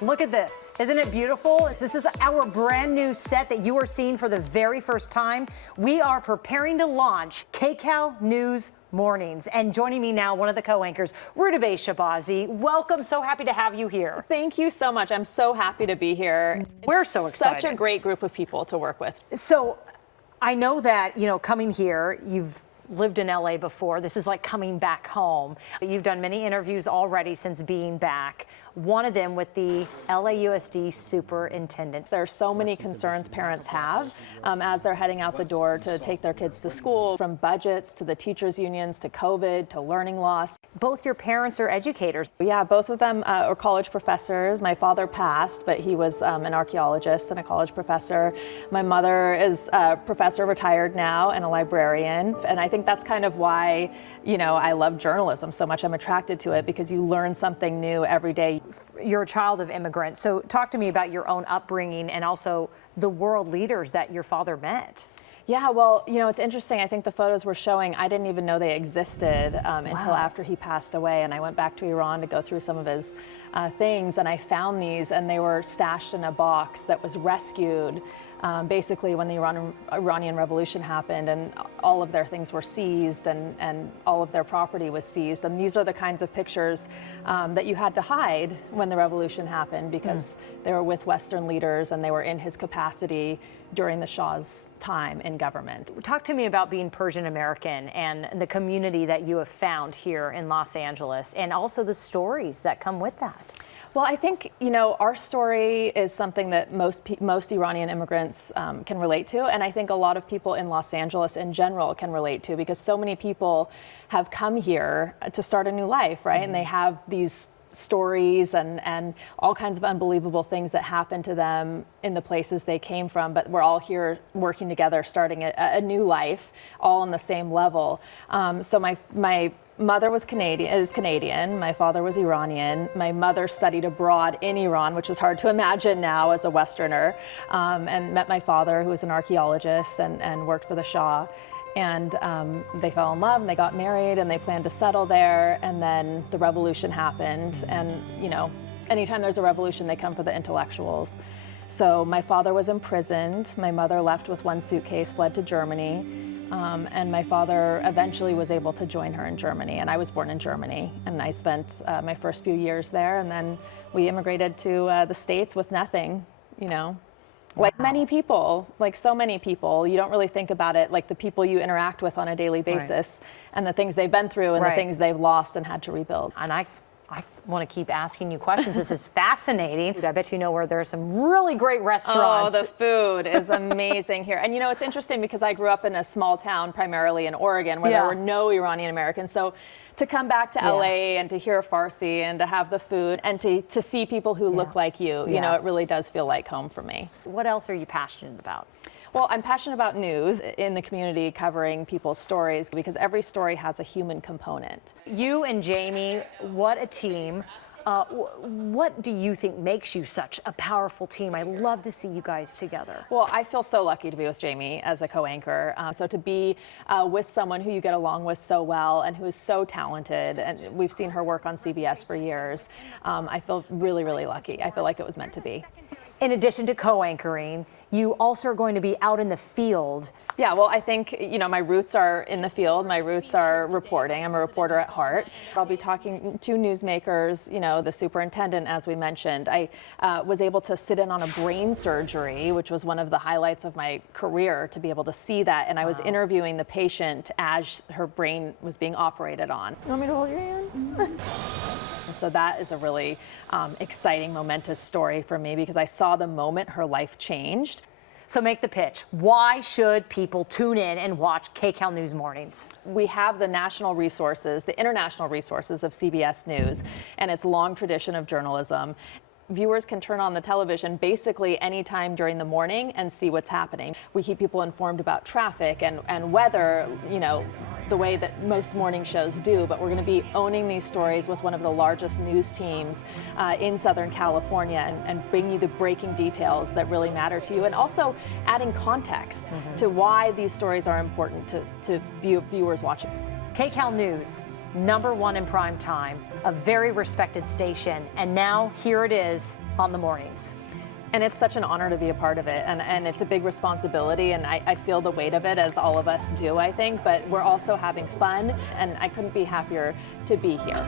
Look at this. Isn't it beautiful? This is our brand new set that you are seeing for the very first time. We are preparing to launch KCAL News Mornings. And joining me now, one of the co-anchors, Rudabeh Shahbazi. Welcome. So happy to have you here. Thank you so much. I'm so happy to be here. We're so excited. Such a great group of people to work with. So I know that, coming here, you've lived in LA before. This is like coming back home. You've done many interviews already since being back. One of them with the LAUSD superintendent. There are so many concerns parents have as they're heading out the door to take their kids to school, from budgets to the teachers unions to COVID to learning loss. Both your parents are educators. Yeah, both of them are college professors. My father passed, but he was an archaeologist and a college professor. My mother is a professor, retired now, and a librarian. And I think that's kind of why, I love journalism so much. I'm attracted to it because you learn something new every day. You're a child of immigrants, so talk to me about your own upbringing and also the world leaders that your father met. Yeah, well, it's interesting. I think the photos we're showing, I didn't even know they existed until after he passed away. And I went back to Iran to go through some of his things, and I found these, and they were stashed in a box that was rescued basically when the Iranian Revolution happened, and all of their things were seized, and all of their property was seized. And these are the kinds of pictures that you had to hide when the revolution happened, because they were with Western leaders and they were in his capacity during the Shah's time in government. Talk to me about being Persian American and the community that you have found here in Los Angeles, and also the stories that come with that. Well, I think, our story is something that most Iranian immigrants can relate to. And I think a lot of people in Los Angeles in general can relate to, because so many people have come here to start a new life, right? And they have these stories and all kinds of unbelievable things that happen to them in the places they came from, but we're all here working together, starting a new life, all on the same level. So my mother is Canadian. My father was Iranian. My mother studied abroad in Iran, which is hard to imagine now as a Westerner, and met my father, who was an archaeologist and worked for the Shah. And they fell in love, and they got married, and they planned to settle there. And then the revolution happened. And, anytime there's a revolution, they come for the intellectuals. So my father was imprisoned. My mother left with one suitcase, fled to Germany. And my father eventually was able to join her in Germany. And I was born in Germany. And I spent my first few years there. And then we immigrated to the States with nothing, Like many people, like so many people, you don't really think about it like the people you interact with on a daily basis, and the things they've been through, and the things they've lost and had to rebuild. And I want to keep asking you questions. This is fascinating. I bet you know where there are some really great restaurants. Oh, the food is amazing here. And it's interesting because I grew up in a small town, primarily in Oregon, where there were no Iranian Americans. So to come back to LA and to hear Farsi and to have the food and to see people who look like you, it really does feel like home for me. What else are you passionate about? Well, I'm passionate about news in the community, covering people's stories, because every story has a human component. You and Jamie, what a team. What do you think makes you such a powerful team? I love to see you guys together. Well, I feel so lucky to be with Jamie as a co-anchor. So to be with someone who you get along with so well and who is so talented, and we've seen her work on CBS for years, I feel really, really lucky. I feel like it was meant to be. In addition to co-anchoring, you also are going to be out in the field. Yeah, well, I think, my roots are in the field. My roots are reporting. I'm a reporter at heart. I'll be talking to newsmakers, the superintendent, as we mentioned. I was able to sit in on a brain surgery, which was one of the highlights of my career, to be able to see that. And I was interviewing the patient as her brain was being operated on. You want me to hold your hand? And so that is a really exciting, momentous story for me, because I saw the moment her life changed. So make the pitch. Why should people tune in and watch KCAL News Mornings? We have the national resources, the international resources of CBS News, and its long tradition of journalism. Viewers can turn on the television basically anytime during the morning and see what's happening. We keep people informed about traffic and weather, the way that most morning shows do, but we're going to be owning these stories with one of the largest news teams in Southern California, and bring you the breaking details that really matter to you, and also adding context to why these stories are important to viewers watching. KCAL News, #1 in prime time, a very respected station, and now here it is on the mornings. And it's such an honor to be a part of it, and it's a big responsibility, and I feel the weight of it, as all of us do, I think, but we're also having fun, and I couldn't be happier to be here.